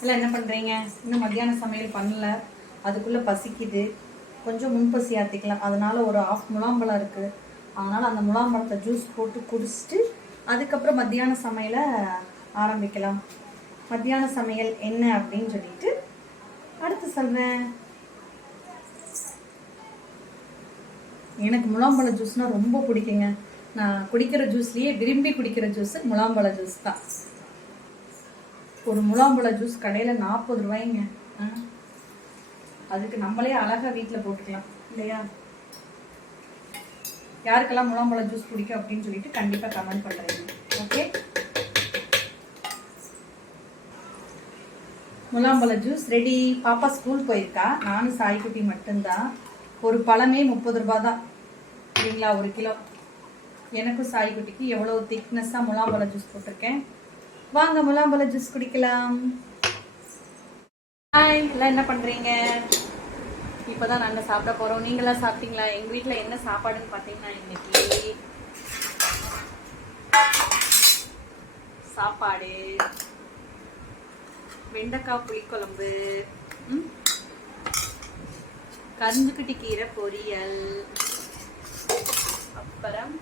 இல்லை என்ன பண்ணுறீங்க இன்னும் மத்தியான சமையல் பண்ணல. அதுக்குள்ளே பசிக்குது. கொஞ்சம் முன்பசி ஆற்றிக்கலாம் அதனால் ஒரு ஆஃப் முலாம்பழம் இருக்குது அதனால் அந்த முலாம்பழத்தை ஜூஸ் போட்டு குடிச்சிட்டு அதுக்கப்புறம் மத்தியான சமையலை ஆரம்பிக்கலாம். மத்தியான சமையல் என்ன அப்படின்னு சொல்லிட்டு அடுத்து சொல்கிறேன் எனக்கு முலாம்பழ ஜூஸ்னால் ரொம்ப பிடிக்குங்க. நான் குடிக்கிற ஜூஸ்லேயே விரும்பி குடிக்கிற ஜூஸ் முலாம்பழ ஜூஸ் தான். ஒரு முலாம்பழ ஜூஸ் கடையில் நாற்பது ரூபாய்ங்க. ஆ. அதுக்கு நம்மளே அழகாக வீட்டில் போட்டுக்கலாம் இல்லையா? யாருக்கெல்லாம் முலாம்பழ ஜூஸ் பிடிக்கும் அப்படின்னு சொல்லிட்டு கண்டிப்பாக கமெண்ட் பண்ணுறீங்க ஓகே முலாம்பழ ஜூஸ் ரெடி பாப்பா ஸ்கூல் போயிருக்கா? நானும் சாய்க்குட்டி மட்டும்தான். ஒரு பழமே முப்பது ரூபா தான் இல்லைங்களா? ஒரு கிலோ. எனக்கும் சாய்க்குட்டிக்கு எவ்வளோ திக்னஸ்ஸாக முலாம்பழ ஜூஸ் போட்டிருக்கேன். வாங்க முலாம்பழ ஜூஸ் குடிக்கலாம். ஹாய் எல்லாம் என்ன பண்ணுறீங்க இப்போ தான் நாங்கள் சாப்பிட போகிறோம் நீங்களாம் சாப்பிட்டீங்களா? எங்கள் வீட்டில் என்ன சாப்பாடுன்னு பார்த்தீங்கன்னா இன்னைக்கு சாப்பாடு. வெண்டைக்காய் புளிக்குழம்பு. ம், கருஞ்சுக்குட்டி கீரை பொரியல். அப்புறம்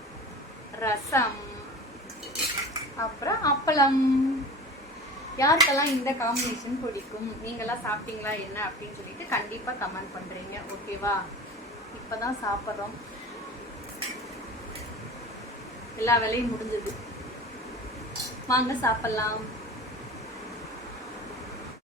ரசம். அப்புறம் அப்பளம். யாருக்கெல்லாம் இந்த காம்பினேஷன் பிடிக்கும்? நீங்களாம் சாப்பிட்டீங்களா என்ன அப்படின்னு சொல்லிட்டு கண்டிப்பாக கமெண்ட் பண்ணுறீங்க ஓகேவா இப்போ தான் சாப்பிட்றோம். எல்லா வேலையும் முடிஞ்சது. வாங்க சாப்பிட்லாம்.